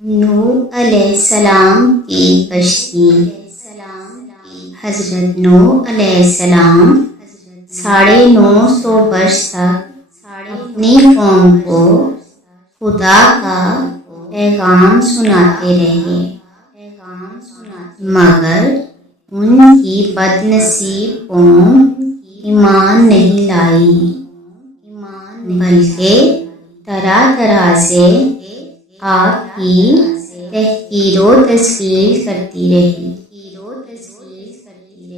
نوح علیہ السلام کی کشتی۔ حضرت نوح علیہ السلام 950 برس تک اپنی قوم کو خدا کا پیغام سناتے رہے، مگر ان کی بد نصیب قوم ایمان نہیں لائی، بلکہ طرح طرح سے آپ کی تحقیر و تذلیل کرتی رہی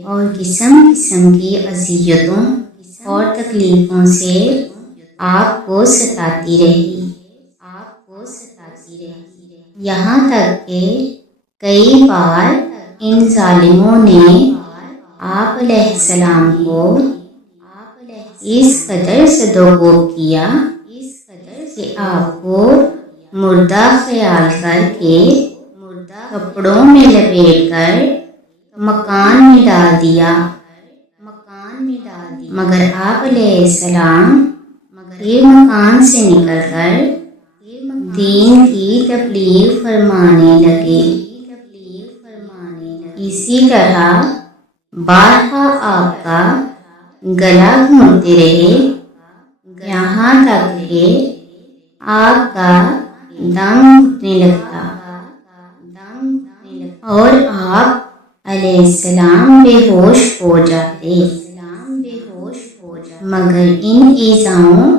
اور قسم قسم کی اذیتوں اور تکلیفوں سے آپ کو ستاتی رہی، یہاں تک کہ کئی بار ان ظالموں نے آپ علیہ السلام کو اس قدر صدوکوب کیا کہ آپ کو مردہ خیال کر کے کپڑوں میں لپیٹ کر مکان میں ڈال دیا، مگر آپ علیہ السلام پھر مکان سے نکل کر دین کی تبلیغ فرمانے لگے۔ اسی طرح بارہا آپ کا گلا گھونٹتے رہے، یہاں تک کہ آپ کا دم گھٹنے لگتا اور آپ علیہ السلام بے ہوش ہو جاتے، مگر ان ایذاؤں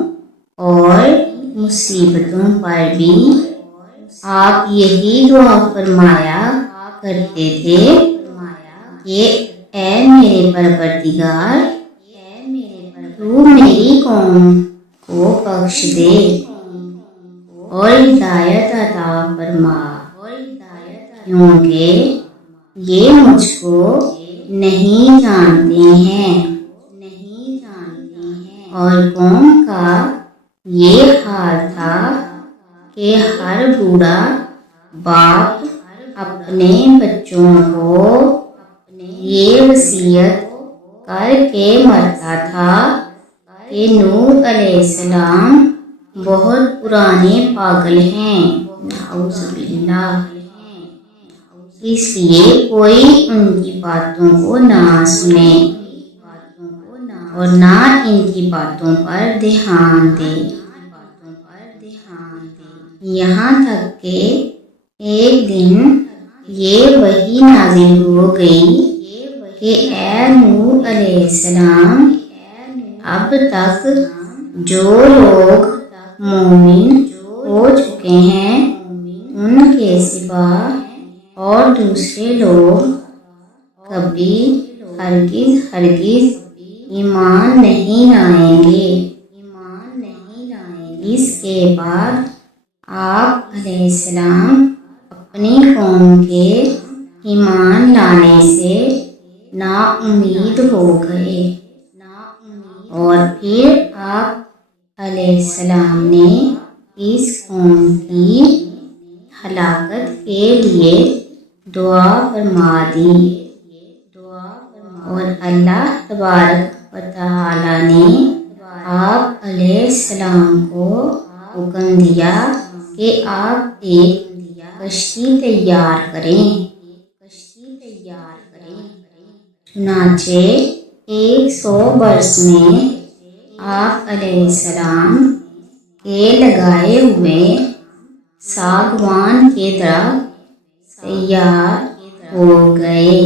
اور مصیبتوں پر بھی آپ یہی دعا فرمایا کرتے تھے کہ اے میرے پروردگار، تو میری قوم کو بخش دے اور ہدایت عطا فرما، کیونکہ یہ مجھ کو نہیں جانتے ہیں۔ اور قوم کا یہ حال تھا کہ ہر بوڑھا باپ اپنے بچوں کو یہ وصیت کر کے مرتا تھا کہ نوح علیہ السلام بہت پرانے پاگل ہیں، نعوذ باللہ، اس لیے کوئی ان کی باتوں کو نہ سنے اور نہ ان کی باتوں پر دھیان دے، یہاں تک کہ ایک دن یہ وحی نازل ہو گئی کہ اے نوح علیہ السلام، اب تک جو لوگ مومن ہو چکے ہیں ان کے سوا اور دوسرے لوگ کبھی ہرگز ہرگز ایمان نہیں لائیں گے۔ اس کے بعد آپ علیہ السلام اپنی قوم کے ایمان لانے سے نا امید ہو گئے، اور پھر آپ علیہ السلام نے اس قوم کی ہلاکت کے لیے دعا فرما دی، اور اللہ تبارک و تعالی نے آپ علیہ السلام کو حکم دیا کہ آپ ایک کشتی تیار کریں، چنانچہ 100 برس میں آپ علیہ السلام کے لگائے ہوئے ساگوان کے درخت تیار ہو گئے،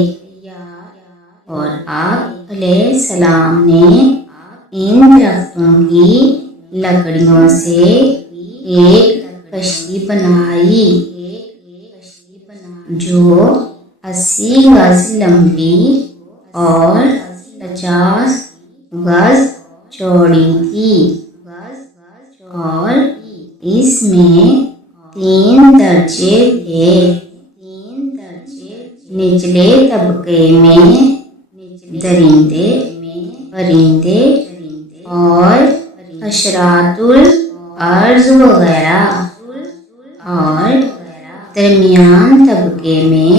اور آپ علیہ السلام نے ان درختوں کی لکڑیوں سے ایک کشتی بنائی جو 80 گز لمبی اور 50 گز چوڑی تھی، اور اس میں 3 درجے تھے، نچلے طبقے میں درندے، پرندے اور حشرات الارض وغیرہ، اور درمیان طبقے میں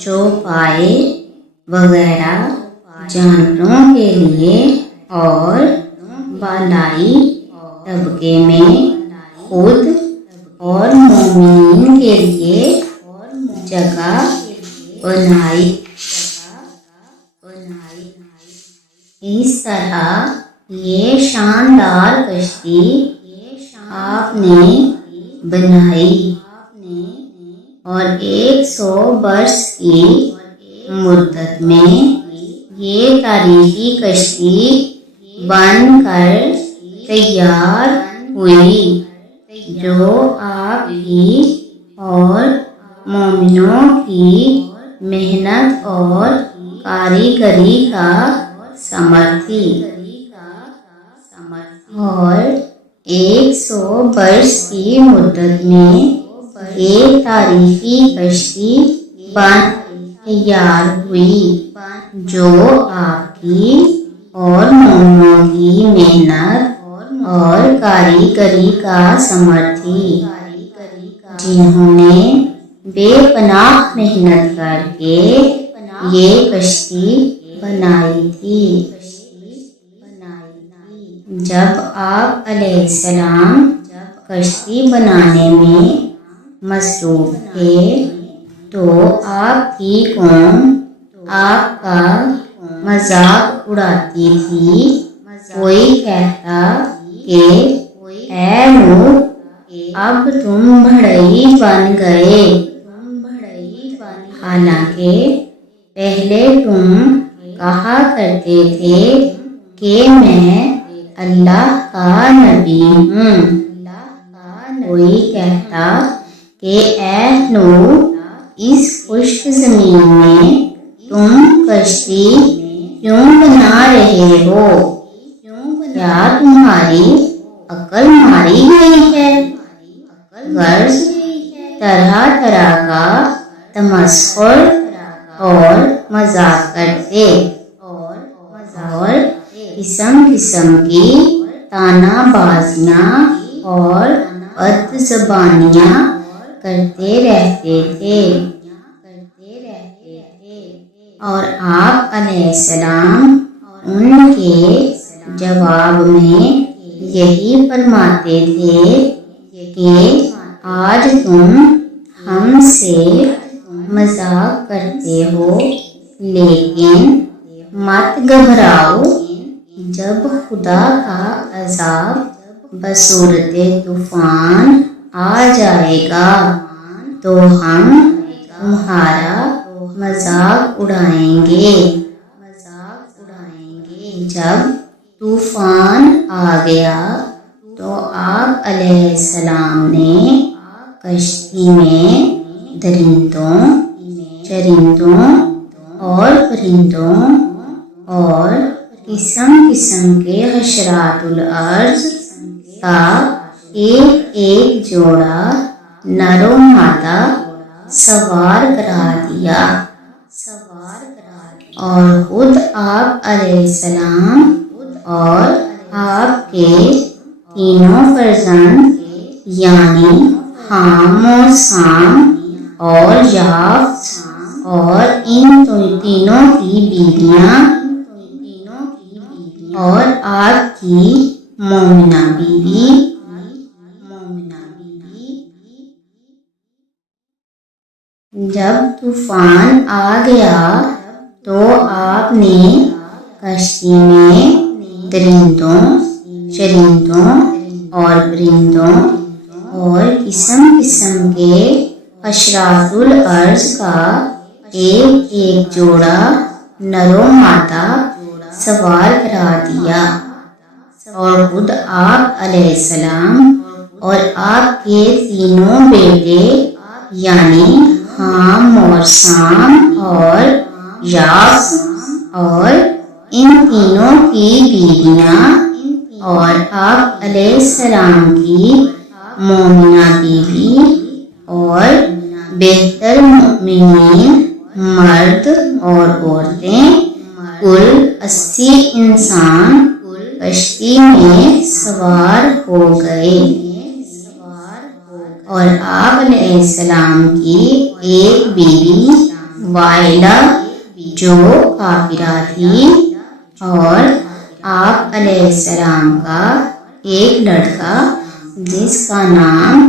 چوپائے وغیرہ جانوروں کے لیے، اور بالائی طبقے میں خود اور مومنین کے لیے جگہ بنائی۔ اس طرح یہ شاندار کشتی آپ نے بنائی اور 100 برس کی مدت میں یہ تاریخی کشتی بن کر تیار ہوئی، جو آپ کی اور مومنوں کی محنت اور کاریگری کا ثمر تھی، اور 100 برس کی مدت میں یہ تاریخی کشتی بن تیار ہوئی، جو آپ کی اور مومنوں کی محنت اور کاریگری کا ثمر تھی، جنہوں نے بے پناہ محنت کر کے یہ کشتی بنائی تھی۔ جب آپ علیہ السلام کشتی بنانے میں مصروف تھے تو آپ کی قوم آپ کا مذاق اڑاتی تھی۔ کوئی کہتا کہ اے نوح، اب تم بڑھئی بن گئے، حالانکہ پہلے تم کہا کرتے تھے کہ میں اللہ کا نبی ہوں۔ کوئی کہتا کہ اے نوح، اس خشک زمین میں تم کشتی کیوں بنا رہے ہو؟ کیا تمہاری عقل ماری گئی ہے؟ غرض طرح طرح کا تمسخر اور مذاق کرتے اور قسم قسم کی طعنہ بازیاں اور بد زبانیاں کرتے رہتے تھے، اور آپ علیہ السلام ان کے جواب میں یہی فرماتے تھے کہ آج تم ہم سے مذاق کرتے ہو، لیکن مت گھبراؤ، جب خدا کا عذاب بصورت طوفان آ جائے گا تو ہم تمہارا مذاق اڑائیں گے۔ جب طوفان آ گیا تو آپ علیہ السلام نے کشتی میں درندوں، چرندوں اور پرندوں اور قسم قسم کے حشرات الارض کا ایک ایک جوڑا نر و مادہ سوار کرا دیا، اور خود آپ علیہ السلام اور آپ کے تینوں فرزند یعنی حام و سام اور یافت اور ان تینوں کی بیویاں اور آپ کی مومنہ بیوی جب طوفان آ گیا تو آپ نے کشتی میں درندوں، چرندوں اور پرندوں اور قسم قسم کے حشرات الارض کا ایک ایک جوڑا نر و مادہ سوار کرا دیا، اور خود آپ علیہ السلام اور آپ کے تینوں بیٹے یعنی حام اور سام اور یافت اور ان تینوں کی بیویاں اور آپ علیہ السلام کی مومنہ بیوی اور بہتر مومنین مرد اور عورتیں کل 80 انسان کشتی میں سوار ہو گئے، اور آپ علیہ السلام کی ایک بیوی وائلہ جو کافرہ تھی، اور آپ علیہ السلام کا ایک لڑکا جس کا نام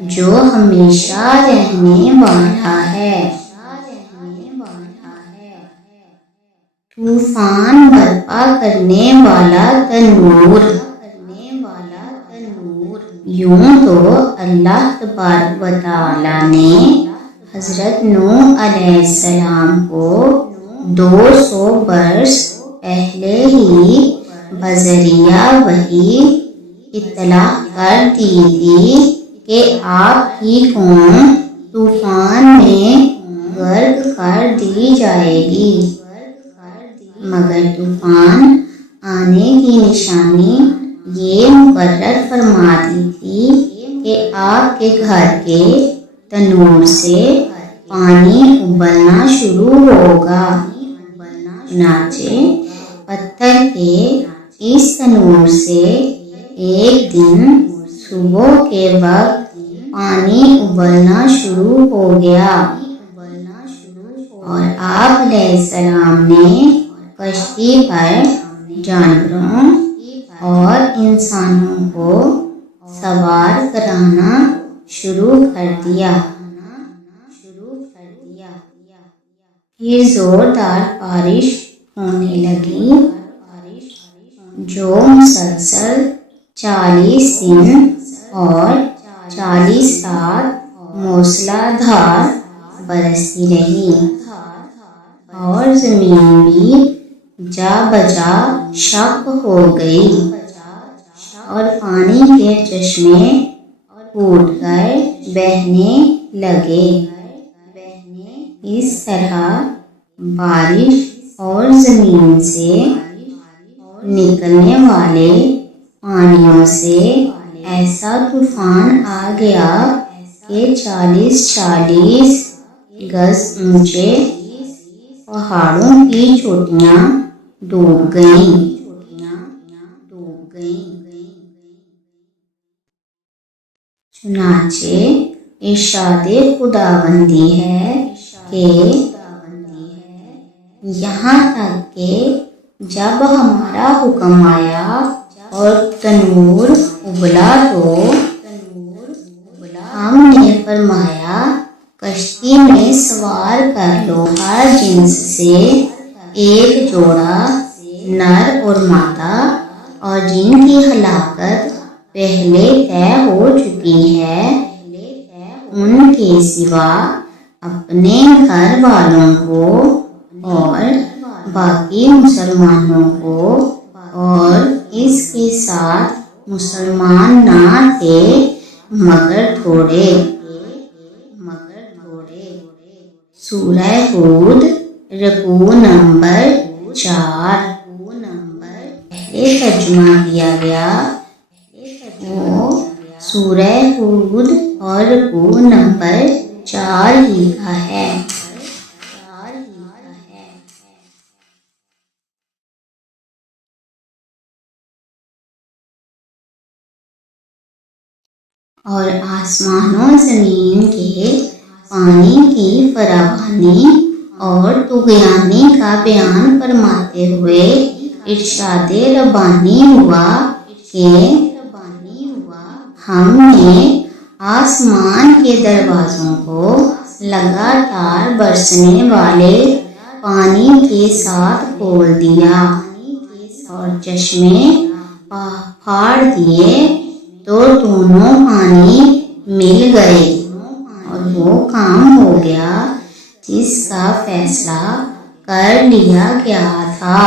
جو ہمیشہ رہنے والا ہے۔ طوفان برپا کرنے والا تنور۔ یوں تو اللہ تبارک و تعالیٰ نے حضرت نوح علیہ السلام کو 200 برس پہلے ہی بذریعہ وحی اطلاع کر دی تھی کہ آپ کی قوم طوفان میں غرق کر دی جائے گی، مگر طوفان آنے کی نشانی یہ مقرر فرما دی تھی کہ آپ کے گھر کے تنور سے پانی ابلنا شروع ہوگا۔ چنانچہ پتھر کے اس تنور سے ایک دن صبح کے وقت پانی ابلنا شروع ہو گیا، اور آپ علیہ السلام نے کشتی پر جانوروں اور انسانوں کو سوار کرانا شروع کر دیا۔ پھر زوردار بارش ہونے لگی جو مسلسل 40 دن اور 40 رات موسلا دھار برستی رہی، اور زمین بھی جا بجا شق ہو گئی، اور پانی کے چشمے پھوٹ کر بہنے لگے۔ اس طرح بارش اور زمین سے نکلنے والے پانیوں سے ایسا طوفان آ گیا کہ 40 گز اونچے پہاڑوں کی چوٹیاں ڈوب گئیں۔ چنانچہ ارشاد خداوندی ہے کہ یہاں تک کہ جب ہمارا حکم آیا اور تنور ابلا تو ہم نے فرمایا کشتی میں سوار کر لو ہر جنس سے ایک جوڑا نر اور مادہ، اور جن کی ہلاکت پہلے طے ہو چکی ہے ان کے سوا اپنے گھر والوں کو اور باقی مسلمانوں کو، اور اس کے ساتھ مسلمان نہ تھے مگر تھوڑے۔ سورہ ہود رکوع نمبر 4۔ پہلے ترجمہ کیا گیا وہ سورہ ہود اور رکوع نمبر 4 ہی کا ہے۔ اور آسمان و زمین کے پانی کی فراوانی اور طغیانی کا بیان فرماتے ہوئے ارشاد ربانی ہوا کہ ہم نے آسمان کے دروازوں کو لگاتار برسنے والے پانی کے ساتھ کھول دیا اور چشمے پھاڑ دیے تو دونوں پانی مل گئے، اور وہ کام ہو گیا جس کا فیصلہ کر لیا گیا تھا،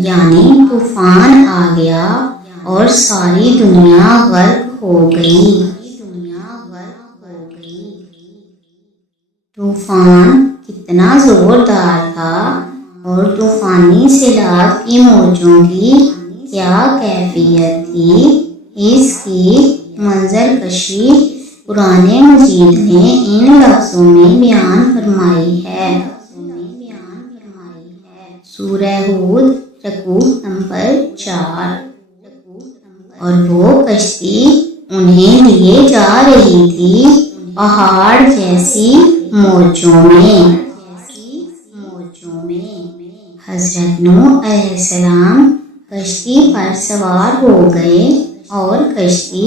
یعنی طوفان آ گیا اور ساری دنیا غرق ہو گئی۔ طوفان کتنا زوردار تھا اور طوفانی سیلاب کی موجوں کی کیا کیفیت تھی، اس کی منظر کشی قرآن مجید نے ان لفظوں میں بیان فرمائی ہے۔ سورہ ہود رکوع نمبر 4۔ اور وہ کشتی انہیں لیے جا رہی تھی پہاڑ جیسی موجوں میں۔ حضرت نوح علیہ السلام کشتی پر سوار ہو گئے اور کشتی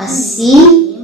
80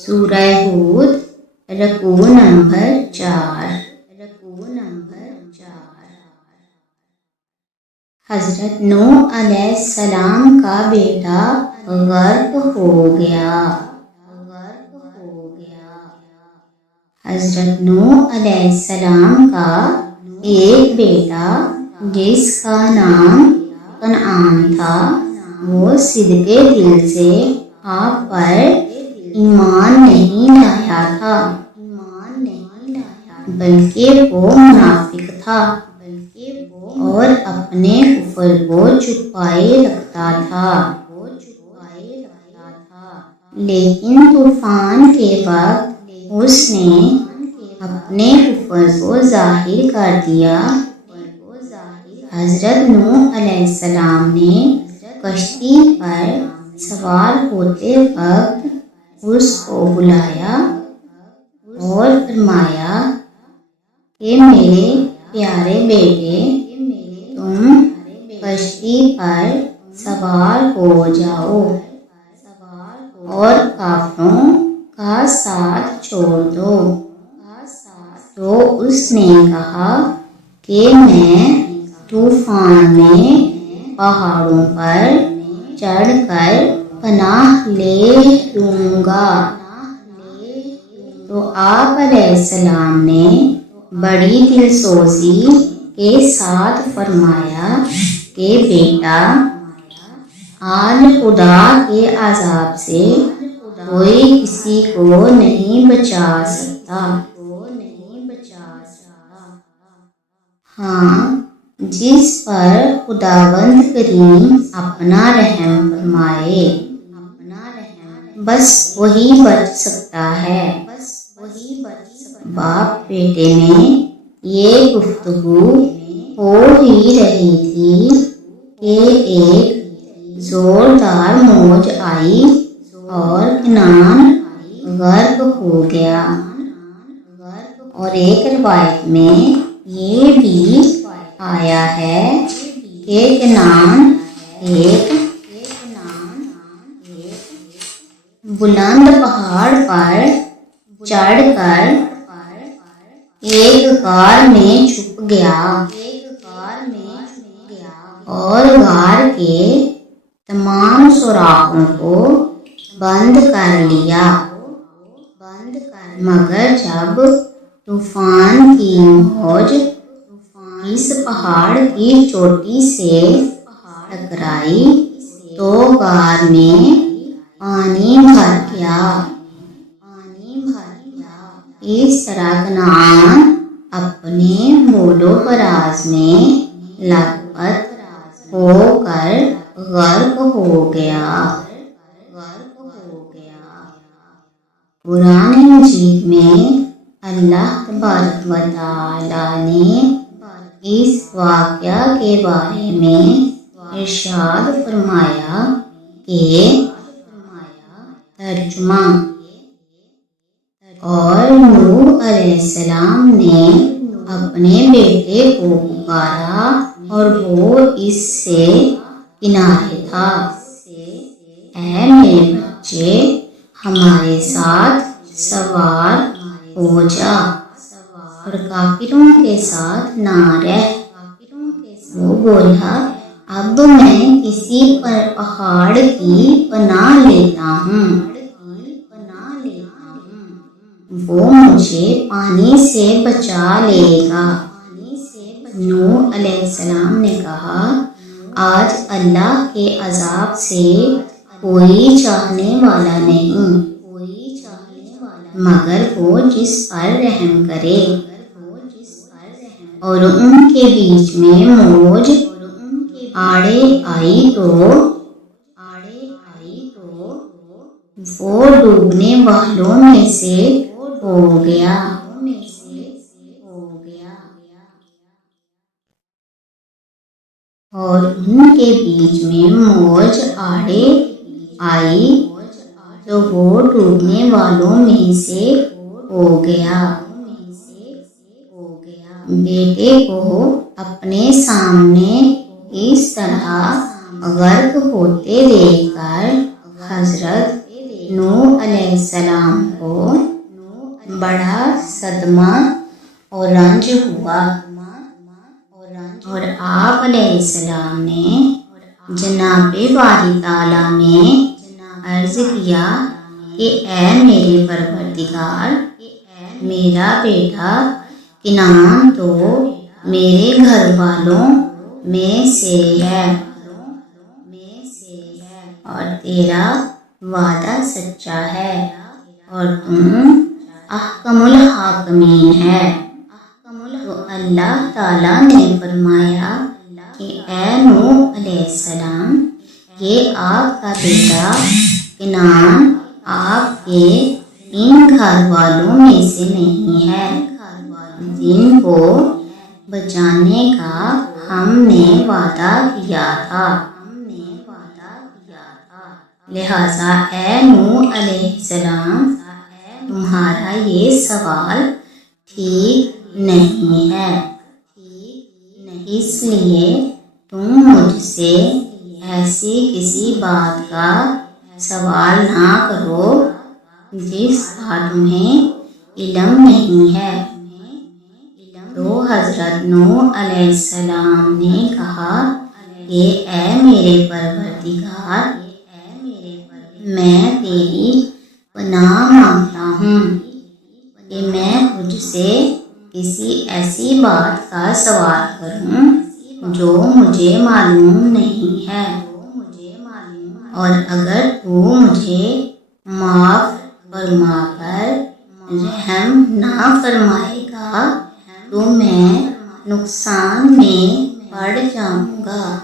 سورہ ہود رکوع نمبر 4۔ حضرت نوح علیہ السلام کا بیٹا غرق ہو گیا۔ حضرت نوح علیہ السلام کا ایک بیٹا جس کا نام کنعان تھا، وہ صدقے دل سے آپ پر ایمان نہیں لایا تھا، بلکہ وہ منافق تھا اور اپنے کفر کو چھپائے رکھتا تھا۔ لیکن طوفان کے وقت اس نے اپنے کفر کو ظاہر کر دیا۔ حضرت نوح علیہ السلام نے کشتی پر سوار ہوتے وقت اس کو بلایا اور فرمایا کہ میرے پیارے بیٹے، تم کشتی پر سوار ہو جاؤ اور کافروں کا ساتھ چھوڑ دو۔ تو اس نے کہا کہ میں طوفان میں پہاڑوں پر چڑھ کر پناہ لے لوں گا۔ تو آپ علیہ السلام نے بڑی دلسوزی کے ساتھ فرمایا کہ بیٹا، آج خدا کے عذاب سے کوئی کسی کو نہیں بچا سکتا۔ ہاں، جس پر خداوند کریم اپنا رحم فرمائے، بس وہی بچ سکتا ہے۔ باپ بیٹے میں یہ گفتگو ہو ہی رہی تھی کہ ایک زوردار موج آئی اور کنعان غرق ہو گیا۔ اور ایک روایت میں یہ بھی آیا ہے کہ کنعان ایک بلند پہاڑ پر چڑھ کر ایک غار میں چھپ گیا اور غار کے تمام سوراخوں کو بند کر لیا، مگر جب طوفان کی موج اس پہاڑ کی چوٹی سے ٹکرائی تو غار میں پانی بھر گیا۔ اس طرح کنعان اپنے بول و براز میں لت پت ہو کر غرق ہو گیا۔ قرآن مجید میں اللہ تبارک و تعالی نے اس واقعہ کے بارے میں ارشاد فرمایا کہ ترجمہ، اور نوح علیہ السلام نے اپنے بیٹے کو پکارا اور وہ اس سے کنارے تھا، اے میرے بچے، ہمارے ساتھ سوار ہو جا اور کافروں کے ساتھ نہ رہ۔ وہ بولا، اب میں کسی پہاڑ کی پناہ لیتا ہوں، وہ مجھے پانی سے بچا لے گا۔ نوح علیہ السلام نے کہا، آج اللہ کے عذاب سے کوئی چاہنے والا نہیں مگر وہ جس پر رحم کرے۔ اور ان کے بیچ میں موج آڑے آئی تو وہ ڈوبنے والوں میں سے ہو گیا۔ اور ان کے بیچ میں موج آڑے آئی تو وہ ڈوبنے والوں میں سے ہو گیا۔ بیٹے کو اپنے سامنے اس طرح غرق ہوتے دیکھ کر حضرت نوح علیہ السلام کو بڑا صدمہ اور رنج ہوا، اور آپ علیہ السلام نے جناب باری تعالیٰ میں عرض کیا کہ اے میرے پروردگار، میرا بیٹا کنعان تو میرے گھر والوں میں سے ہے، اور تیرا وعدہ سچا ہے، اور تم احکم الحاکمین ہے۔ تو اللہ تعالیٰ نے فرمایا کہ اے نوح علیہ السلام، یہ آپ کا بیٹا کنعان آپ کے ان گھر والوں میں سے نہیں ہے جن کو بچانے کا ہم نے وعدہ کیا تھا، لہٰذا اے نوح علیہ السلام، تمہارا یہ سوال ٹھیک نہیں ہے، اس لیے تم مجھ سے ایسی کسی بات کا سوال نہ کرو جس کا تمہیں علم نہیں ہے۔ تو حضرت نوح علیہ السلام نے کہا کہ اے میرے پروردگار، میں تیری پناہ مانگتا ہوں کہ میں تجھ سے کسی ایسی بات کا سوال کروں جو مجھے معلوم نہیں ہے، اور اگر تو مجھے معاف فرما کر رحم نہ فرمائے گا تو میں نقصان میں پڑ جاؤں گا۔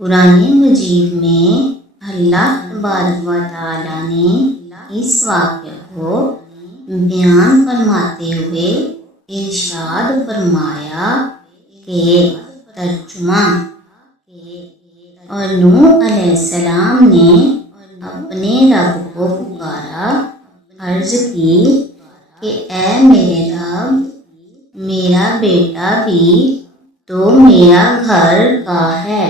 قرآن مجید میں اللہ تبارک و تعالیٰ نے اس واقعے کو بیان فرماتے ہوئے ارشاد فرمایا کہ ترجمہ، اور نوح علیہ السلام نے اپنے رب کو پکارا، عرض کی کہ اے میرے رب، میرا بیٹا بھی تو میرا گھر کا ہے،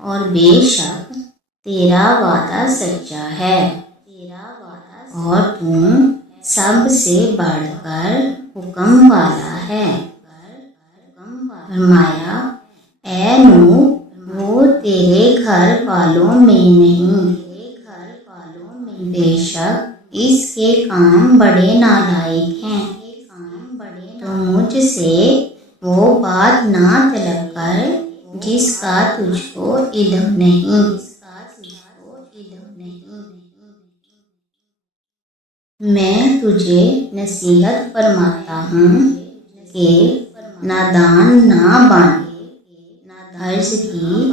اور بے شک تیرا وعدہ سچا ہے، اور تم سب سے بڑھ کر حکم والا ہے۔ فرمایا اے نوح، وہ تیرے گھر والوں میں نہیں، بے شک اس کے کام بڑے نالائق ہیں، تو مجھ سے وہ بات نہ طلب کر جس کا تجھ کو علم نہیں۔ میں تجھے نصیحت فرماتا ہوں کہ نادان نہ بن۔ عرض کی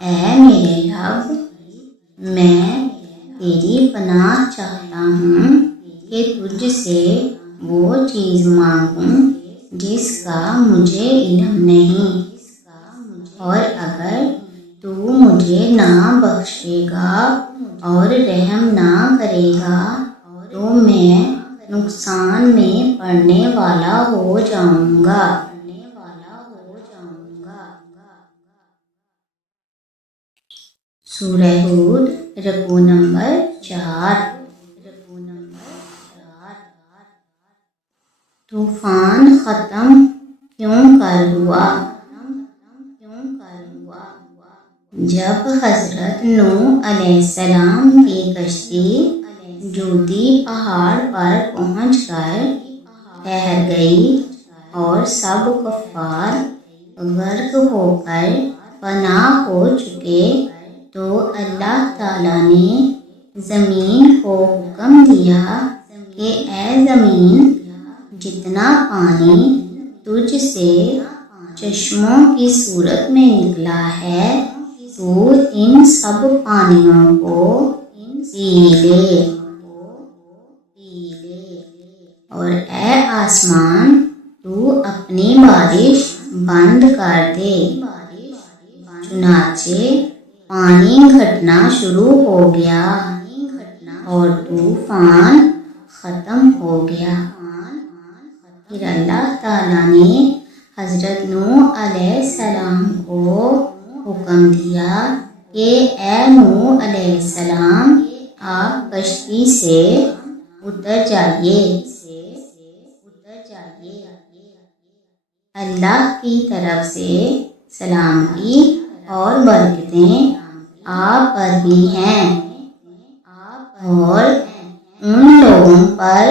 اے میرے رب، میں تیری پناہ چاہتا ہوں کہ تجھ سے وہ چیز مانگوں جس کا مجھے علم نہیں، اور اگر تو مجھے نہ بخشے گا اور رحم نہ کرے گا تو میں نقصان میں پڑنے والا ہو جاؤں گا۔ سورہ ہود رکوع نمبر 4۔ طوفان ختم کیوں کر ہوا؟ جب حضرت نوح علیہ السلام کی کشتی جودی پہاڑ پر پہنچ کر ٹھہر گئی اور سب کفار غرق ہو کر فنا ہو چکے، تو اللہ تعالیٰ نے زمین کو حکم دیا کہ اے زمین، جتنا پانی تجھ سے چشموں کی صورت میں نکلا ہے تو ان سب پانیوں کو پی لے، اور اے آسمان، تو اپنی بارش بند کر دے۔ چنانچہ پانی گھٹنا شروع ہو گیا اور طوفان ختم ہو گیا۔ پھر اللہ تعالیٰ نے حضرت نوح علیہ السلام کو حکم دیا کہ اے نوح علیہ السلام آپ کشتی سے اتر جائیے۔ اللہ کی طرف سے سلامتی اور برکتیں آپ پر بھی ہیں اور ان لوگوں پر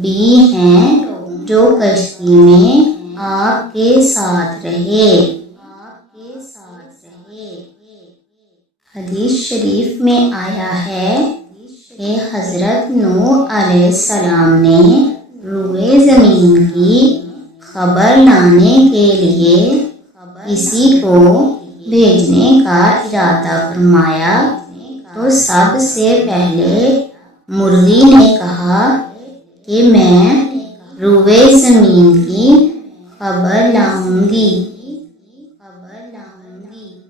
بھی ہیں جو کشتی میں آپ کے ساتھ رہے۔ حدیث شریف میں آیا ہے کہ حضرت نوح علیہ السلام نے روئے زمین کی خبر لانے کے لیے کسی کو بھیجنے کا ارادہ فرمایا تو سب سے پہلے مرغی نے کہا کہ میں روئے زمین کی خبر لاؤں گی۔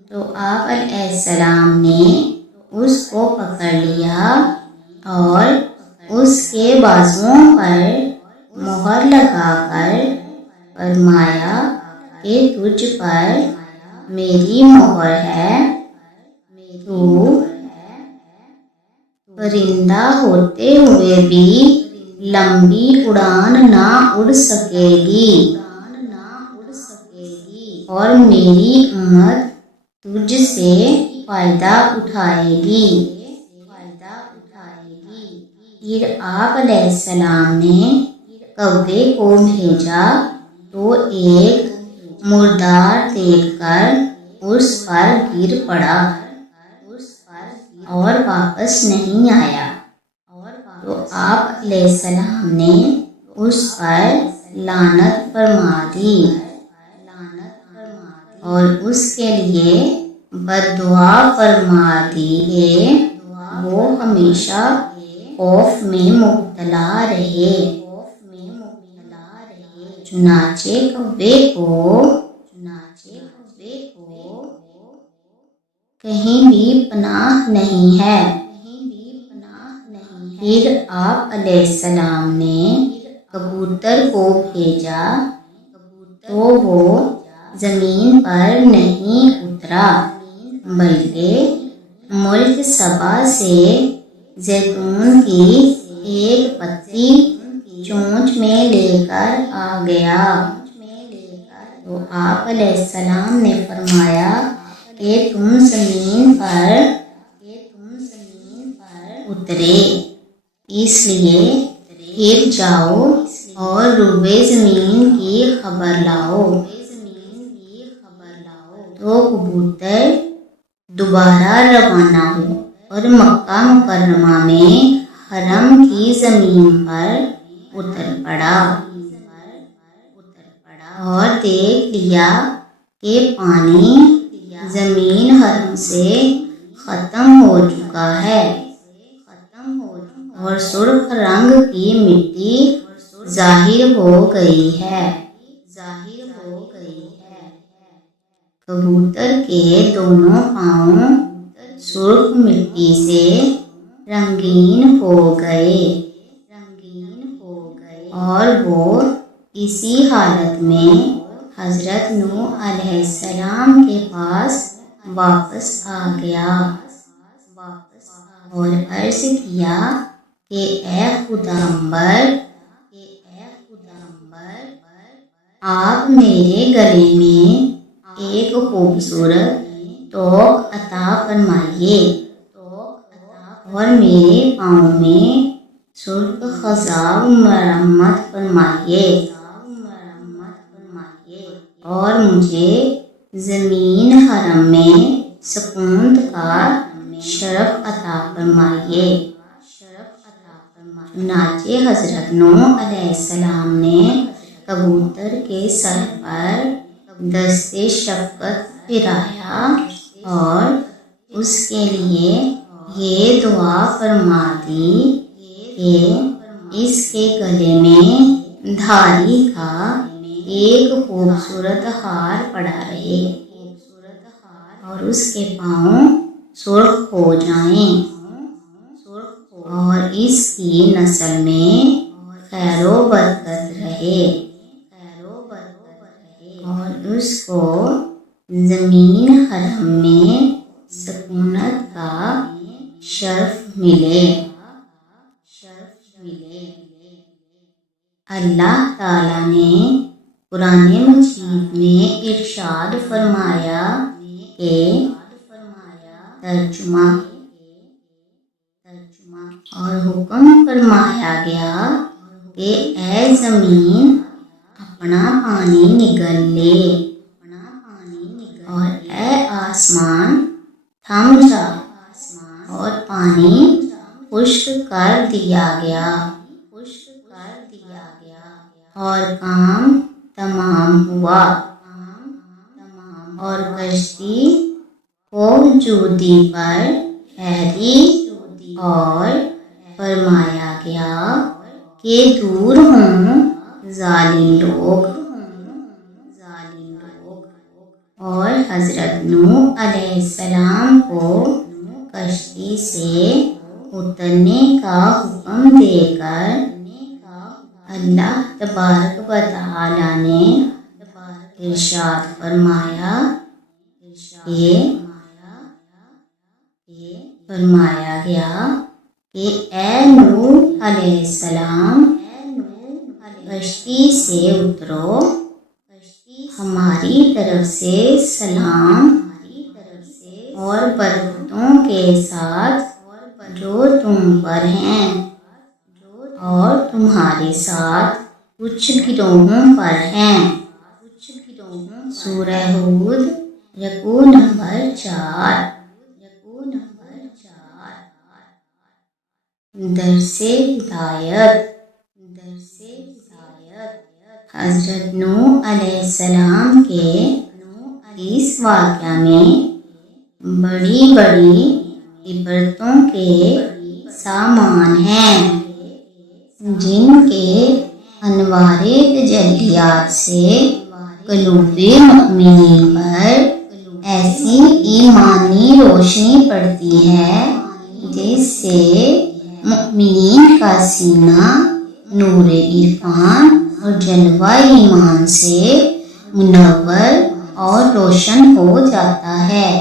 تو آپ علیہ السلام نے اس کو پکڑ لیا اور اس کے بازوؤں پر مہر لگا کر فرمایا کہ تجھ پر میری مہر ہے، تو پرندہ ہوتے ہوئے بھی لمبی اڑان نہ اڑ سکے گی اور میری امت تجھ سے فائدہ اٹھائے گی۔ پھر آپ علیہ السلام نے کوے کو بھیجا تو ایک مردار دیکھ کر اس پر گر پڑا اور واپس نہیں آیا۔ تو آپ علیہ السلام نے اس پر لعنت فرما دی اور اس کے لیے بد دعا فرما دی کہ وہ ہمیشہ خوف میں مبتلا رہے۔ چنانچہ کوے کو کہیں بھی پناہ نہیں ہے۔ پھر آپ علیہ السلام نے کبوتر کو بھیجا تو وہ زمین پر نہیں اترا بلکہ ملک سبا سے زیتون کی ایک پتی چونچ میں لے کر آ گیا۔ تو آپ علیہ السلام نے فرمایا کہ تم زمین پر اترے، اس لیے پھر جاؤ اور روئے زمین کی خبر لاؤ۔ تو کبوتر دوبارہ روانہ ہو اور مکہ مکرمہ میں حرم کی زمین پر اتر پڑا اور دیکھ لیا کہ پانی زمین حرم سے ختم ہو چکا ہے اور سرخ رنگ کی مٹی ظاہر ہو گئی ہے۔ کبوتر کے دونوں پاؤں سرخ مٹی سے رنگین ہو گئے اور وہ اسی حالت میں حضرت نوح علیہ السلام کے پاس واپس آ گیا اور عرض کیا کہ اے خداوند، آپ میرے گلے میں ایک خوبصورت توق عطا فرمائیے اور میرے پاؤں میں سرخ خضاب مرمت فرمائیے اور مجھے زمین حرم میں سکون کا شرف عطا فرمائیے۔ چنانچہ حضرت نوح علیہ السلام نے کبوتر کے سر پر دست شفقت پھرایا اور اس کے لیے یہ دعا فرما دی کہ اس کے گلے میں دھاری کا ایک خوبصورت ہار پڑا رہے اور اس کے پاؤں سرخ ہو جائیں اور اس کی نسل میں خیر و برکت رہے اور اس کو زمین حرم میں سکونت کا شرف ملے۔ اللہ تعالیٰ نے قرآن مجید میں ارشاد فرمایا کہ ترجمہ اور حکم فرمایا گیا کہ اے زمین اپنا پانی نگل لے اور اے آسمان تھم جا، اور پانی خشک کر دیا گیا اور کام تمام ہوا، اور کشتی موجودی پر ٹھہری، اور فرمایا گیا کہ دور ہوں ظالم لوگ۔ اور حضرت نوح علیہ السلام کو کشتی سے اترنے کا حکم دے کر اللہ تبارک و تعالی نے ارشاد فرمایا گیا کہ اے نوح علیہ السلام کشتی سے اترو، ہماری طرف سے سلام اور برکتوں کے ساتھ جو تم پر ہیں اور تمہارے ساتھ کچھ گروہوں پر ہیں۔ سورہ ہود رکوع نمبر 4۔ درس ہدایت۔ حضرت نوح علیہ السلام کے اس واقعہ میں بڑی بڑی عبرتوں کے سامان ہیں، جن کے انوار تجلیات سے قلوب مؤمنین پر ایسی ایمانی روشنی پڑتی ہے جس سے مؤمنین کا سینہ نور عرفان اور جلوہ ایمان سے منور اور روشن ہو جاتا ہے۔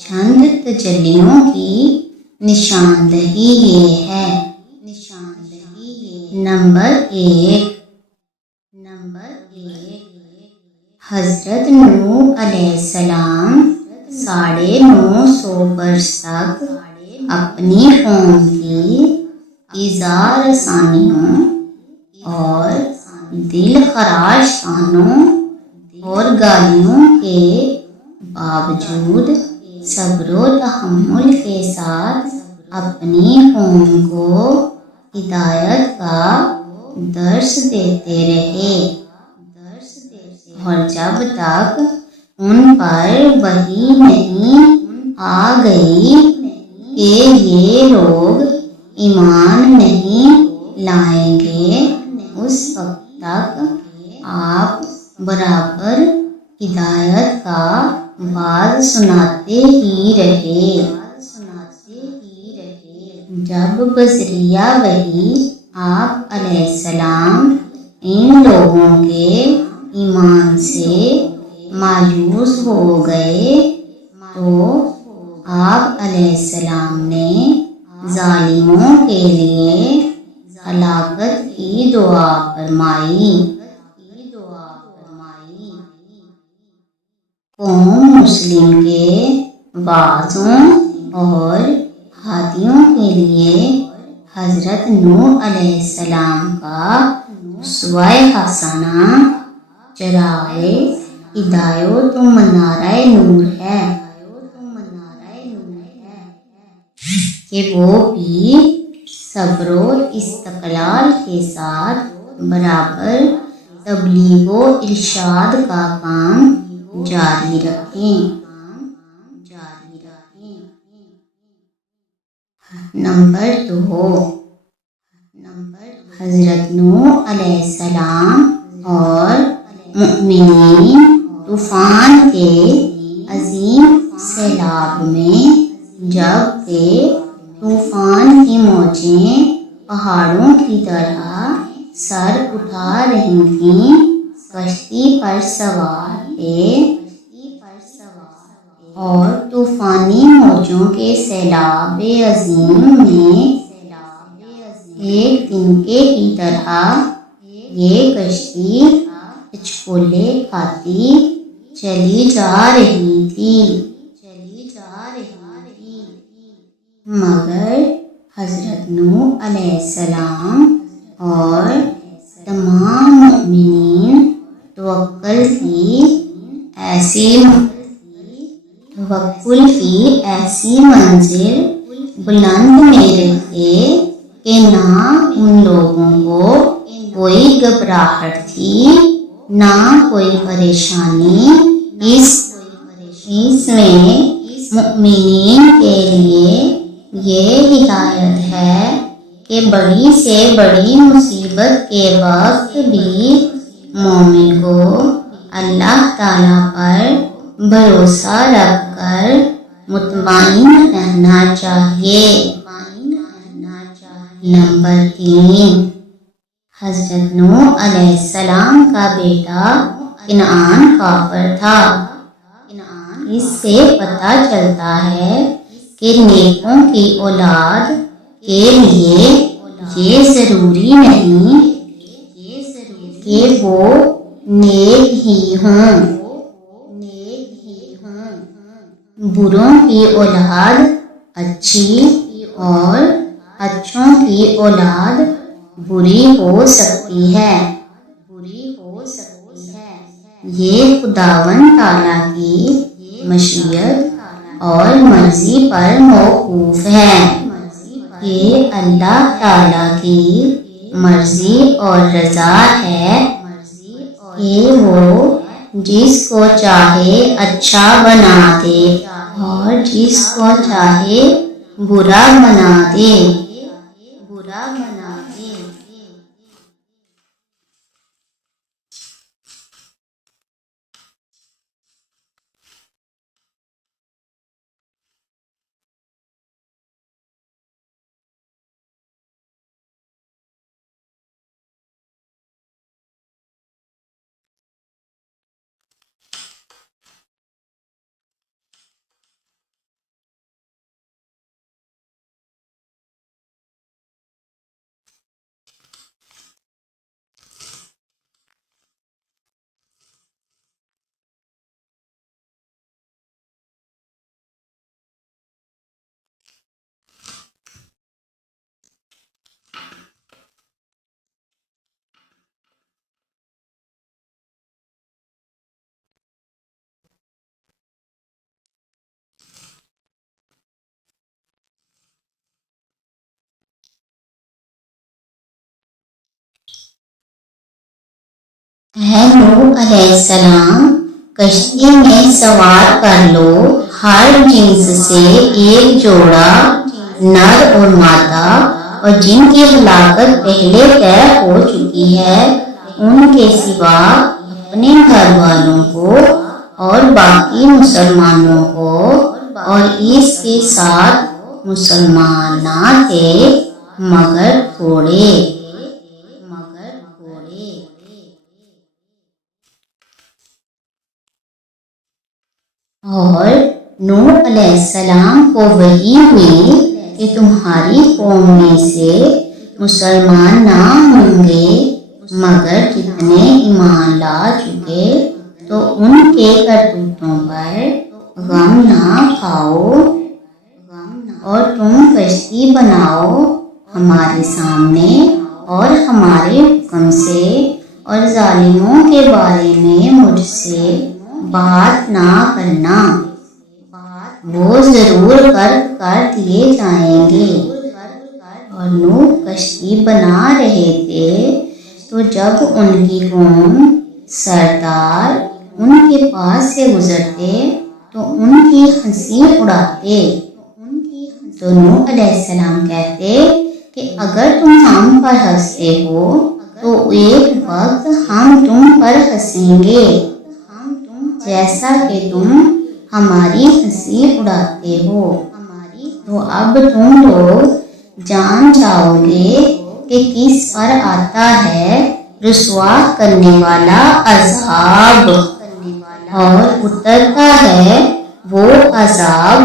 چند تجلیوں کی نشاندہی یہ ہے۔ نمبر 1، حضرت نوح علیہ السلام 950 برس تک اپنی قوم کی ایذا رسانیوں اور دل خراش طعنوں اور گالیوں کے باوجود صبر و تحمل کے ساتھ اپنی قوم کو ہدایت کا درس دیتے رہے، اور جب تک ان پر وحی نہیں آ گئی کہ یہ لوگ ایمان نہیں لائیں گے، اس وقت تک آپ برابر ہدایت کا واز سناتے ہی رہے۔ جب بذریعہ وحی آپ علیہ السلام ان لوگوں کے ایمان سے مایوس ہو گئے تو آپ علیہ السلام نے ظالموں کے لیے ہلاکت کی دعا فرمائی۔ قوم مسلم کے واعظوں اور ہادیوں کے لیے حضرت نوح علیہ السلام کا اسوہ حسنہ چراغ ہدایت و منارہ نور ہے کہ وہ بھی صبر و استقلال کے ساتھ برابر تبلیغ و ارشاد کا کام جاری رکھیں۔ نمبر 2، حضرت نوح علیہ السلام اور مؤمنین طوفان کے عظیم سیلاب میں جب کہ طوفان کی موجیں پہاڑوں کی طرح سر اٹھا رہی تھیں کشتی پر سوار تھے اور طوفانی موجوں کے سیلاب عظیم میں ایک تنکے کی طرح یہ کشتی ہچکولے کھاتی چلی جا رہی تھی، مگر حضرت نوح علیہ السلام اور تمام مومنین توکل کی ایسی منزل بلند میں رہے کہ نہ ان لوگوں کو کوئی گھبراہٹ تھی نہ کوئی پریشانی۔ اس میں مومنین کے لیے یہ ہدایت ہے کہ بڑی سے بڑی مصیبت کے وقت بھی مومن کو اللہ تعالیٰ پر بھروسہ رکھ کر مطمئن رہنا چاہیے۔ نمبر 3، حضرت نوح علیہ السلام کا بیٹا کنعان کافر تھا۔ اس سے پتہ چلتا ہے کہ نیکوں کی اولاد کے لیے یہ ضروری نہیں کہ وہ نیک ہی ہوں، بروں کی اولاد اچھی اور اچھوں کی اولاد بری ہو سکتی ہے۔ یہ خداوند تعالیٰ کی مشیت اور مرضی پر موقوف ہے۔ یہ اللہ تعالیٰ کی مرضی اور رضا ہے کہ وہ جس کو چاہے اچھا بنا دے اور جس کو چاہے برا بنا دے۔ اے نوح علیہ السلام، کشتی میں سوار کر لو ہر جنس سے ایک جوڑا نر اور مادہ، اور جن کی ہلاکت پہلے طے ہو چکی ہے ان کے سوا اپنے گھر والوں کو اور باقی مسلمانوں کو، اور اس کے ساتھ مسلمان نہ تھے مگر تھوڑے۔ اور نوح علیہ السلام کو وحی ہوئی کہ تمہاری قوم میں سے مسلمان نہ ہوں گے مگر جتنے ایمان لا چکے، تو ان کے کرتوتوں پر غم نہ کھاؤ اور تم کشتی بناؤ ہمارے سامنے اور ہمارے حکم سے، اور ظالموں کے بارے میں مجھ سے بات نہ کرنا، وہ ضرور غرق کر دیے جائیں گے۔ اور نوح کشتی بنا رہے تھے تو جب ان کی قوم سردار ان کے پاس سے گزرتے تو ان کی ہنسی اڑاتے، تو نوح علیہ السلام کہتے کہ اگر تم ہم پر ہنستے ہو تو ایک وقت ہم تم پر ہنسیں گے، جیسا کہ تم ہماری ہنسی اڑاتے ہو۔ تو اب تم لوگ جان جاؤ گے کہ کس پر آتا ہے رسوا کرنے والا عذاب، اور اترتا ہے وہ عذاب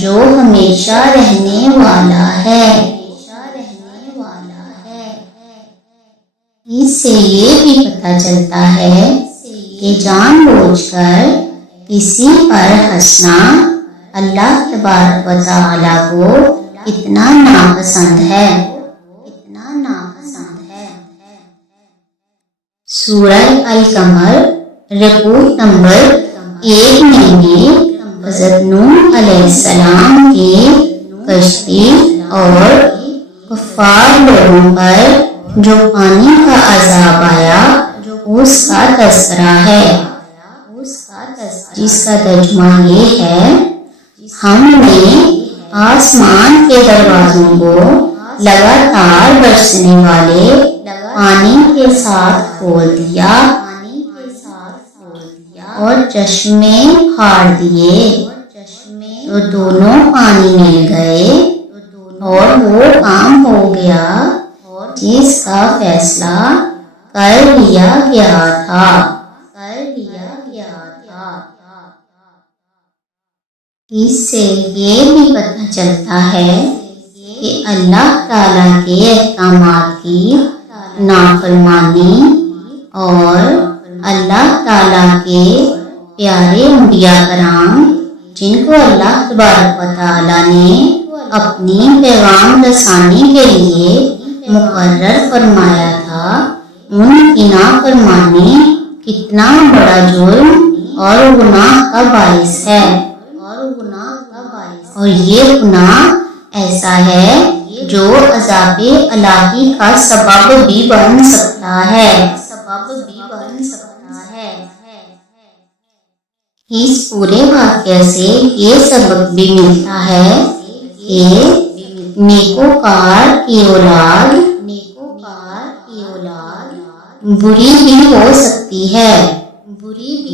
جو ہمیشہ رہنے والا ہے۔ اس سے یہ بھی پتہ چلتا ہے کہ جان بوجھ کر کسی پر ہنسنا اللہ تبارک و تعالیٰ کو اتنا ناپسند ہے۔ سورہ القمر رکوع نمبر 1 میں بھی حضرت نوح علیہ السلام کی کشتی اور کفار لوگوں پر جو پانی کا عذاب آیا اس کا تذکرہ ہے، جس کا ترجمہ یہ ہے: ہم نے آسمان کے دروازوں کو لگاتار برسنے والے پانی کے ساتھ کھول دیا اور چشمے پھاڑ دیے، تو دونوں پانی مل گئے اور وہ کام ہو گیا جس کا فیصلہ کر لیا گیا تھا۔ اس سے یہ بھی پتہ چلتا ہے کہ اللہ تعالیٰ کے احکامات کی نافرمانی اور اللہ تعالیٰ کے پیارے انبیاء کرام جن کو اللہ تبارک و تعالیٰ نے اپنی پیغام رسانی کے لیے مقرر فرمایا تھا، ان کی نافرمانی کتنا بڑا جرم اور گناہ کا باعث ہے، اور یہ گناہ ایسا ہے جو عذاب الہی کا سبب بھی بن سکتا ہے۔ اس پورے واقعے سے یہ سبق بھی ملتا ہے کہ نیکوکار کی اولاد بری بھی ہو سکتی ہے،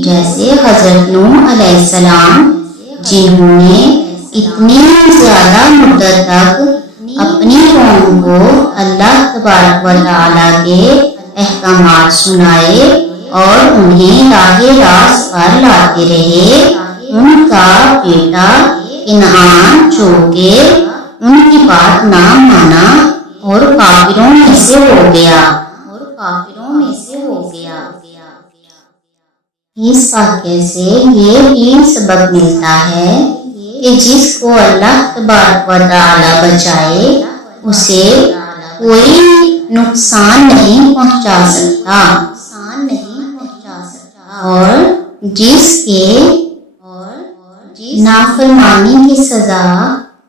جیسے حضرت نوح علیہ السلام جنہوں نے اتنی زیادہ مدت تک اپنی قوم کو اللہ تبارک و تعالیٰ کے احکامات سنائے اور انہیں راہ راست پر لاتے رہے، ان کا بیٹا کنعان چونکہ ان کی بات نہ مانا اور کافروں میں سے ہو گیا۔ اس واقعے سے یہ بھی سبق ملتا ہے کہ جس کو اللہ تبارک و تعالیٰ بچائے اسے کوئی نقصان نہیں پہنچا سکتا، اور جس کے نافرمانی کی سزا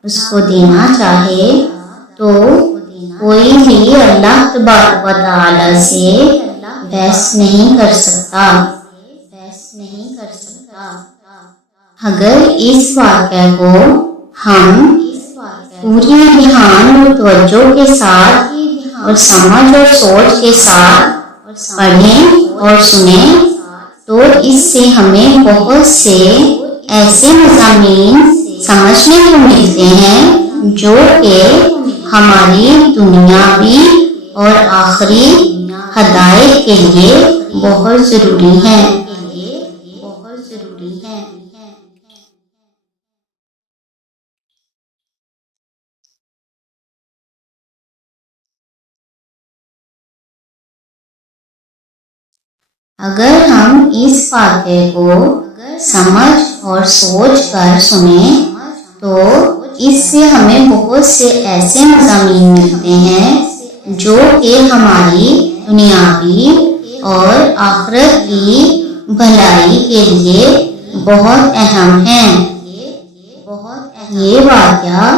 اس کو دینا چاہے تو کوئی بھی اللہ تبارک و تعالیٰ سے بحث نہیں کر سکتا۔ اگر اس واقعے کو ہم پوری دھیان اور توجہ کے ساتھ اور سمجھ اور سوچ کے ساتھ پڑھیں اور سنیں تو اس سے ہمیں بہت سے ایسے مضامین سمجھنے کو ملتے ہیں جو کہ ہماری دنیاوی اور آخری ہدایت کے لیے بہت ضروری ہیں۔ اگر ہم اس واقعے کو سمجھ اور سوچ کر سنیں تو اس سے ہمیں بہت سے ایسے مضامین ملتے ہیں جو کہ ہماری دنیاوی اور آخرت کی بھلائی کے لیے بہت اہم ہیں۔ یہ واقعہ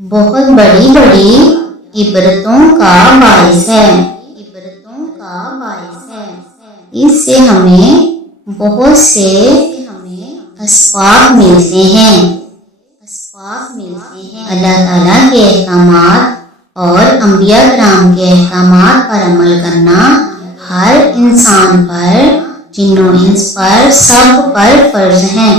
بہت بڑی بڑی عبرتوں کا باعث ہے۔ اس سے ہمیں بہت سے اسباق ملتے ہیں۔ اللہ تعالیٰ کے احکامات اور انبیاء کرام کے احکامات پر عمل کرنا ہر انسان پر، جن و انس پر، سب پر فرض ہیں۔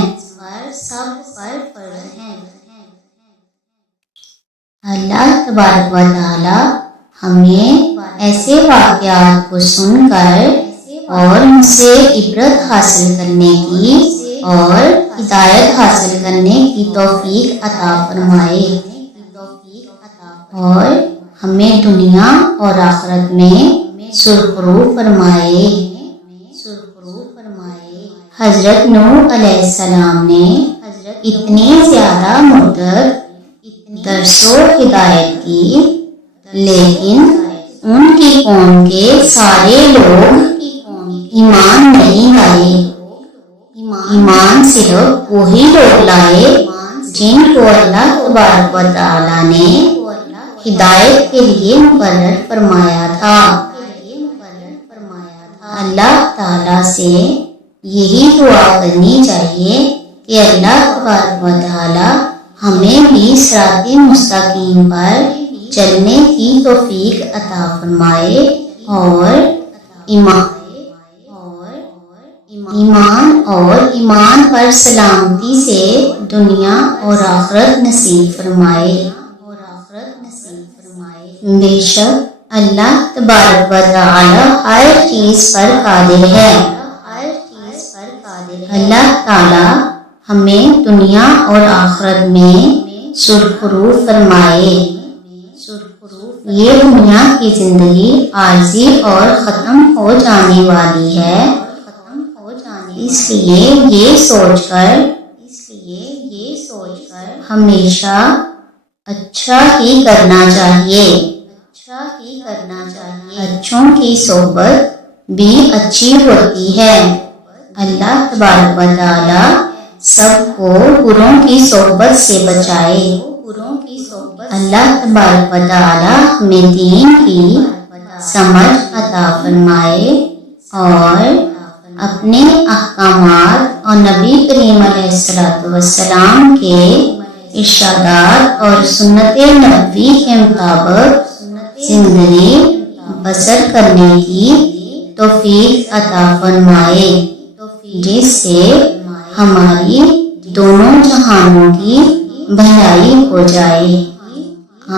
اللہ تبارک و تعالیٰ ہمیں ایسے واقعات کو سن کر اور ان سے عبرت حاصل کرنے کی اور ہدایت حاصل کرنے کی توفیق عطا فرمائے، اور ہمیں دنیا اور آخرت میں سرخرو فرمائے۔ حضرت نوح علیہ السلام نے اتنی زیادہ مدت درس و ہدایت کی، لیکن ان کی قوم کے سارے لوگ ایمان نہیں لائے۔ ایمان صرف وہی لوگ لائے جن کو اللہ تبارک و تعالیٰ نے ہدایت کے لیے مقرر فرمایا تھا۔ اللہ تعالیٰ سے یہی دعا کرنی چاہیے کہ اللہ تبارک و تعالیٰ ہمیں بھی صراط مستقیم پر چلنے کی توفیق عطا فرمائے، اور ایمان پر سلامتی سے دنیا اور آخرت نصیب فرمائے۔ بے شک اللہ تبارک و تعالی ہر چیز پر قادر ہے۔ اللہ تعالی ہمیں دنیا اور آخرت میں سرخرو فرمائے۔ یہ دنیا کی زندگی عارضی اور ختم ہو جانے والی ہے، اس لیے یہ سوچ کر ہمیشہ اچھا ہی کرنا چاہیے۔ اچھوں کی صحبت بھی اچھی ہوتی ہے۔ اللہ تبارک و تعالی سب کو بروں کی صحبت سے بچائے۔ اللہ تبارک و تعالی ہمیں دین کی سمجھ عطا فرمائے، اور اپنے احکامات اور نبی کریم علیہ السلام کے ارشادات اور سنت نبوی کے مطابق زندگی بسر کرنے کی توفیق عطا فرمائے، جس سے ہماری دونوں جہانوں کی بھلائی ہو جائے۔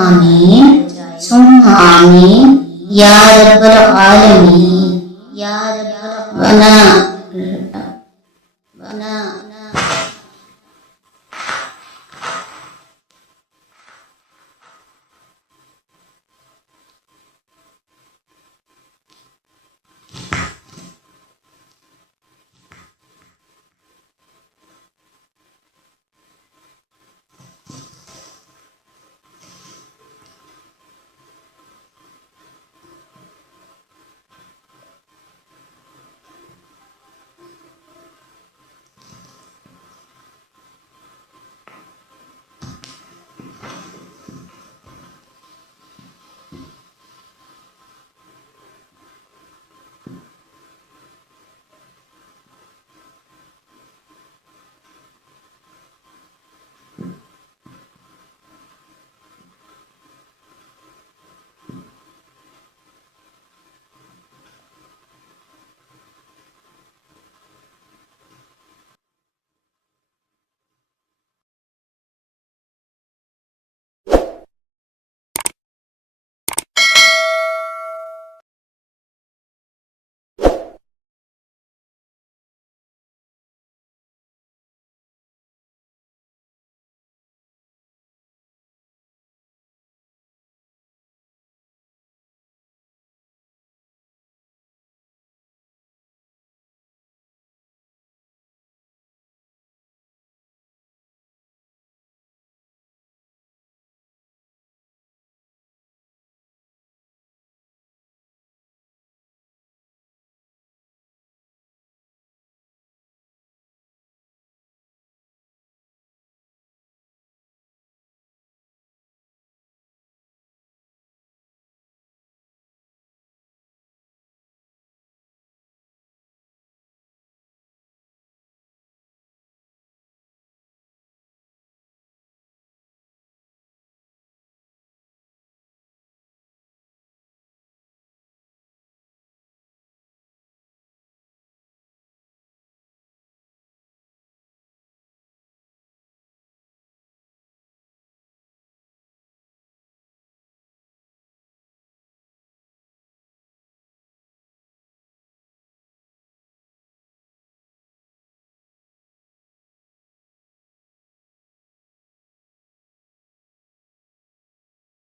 آمین ثم آمین یا رب العالمین۔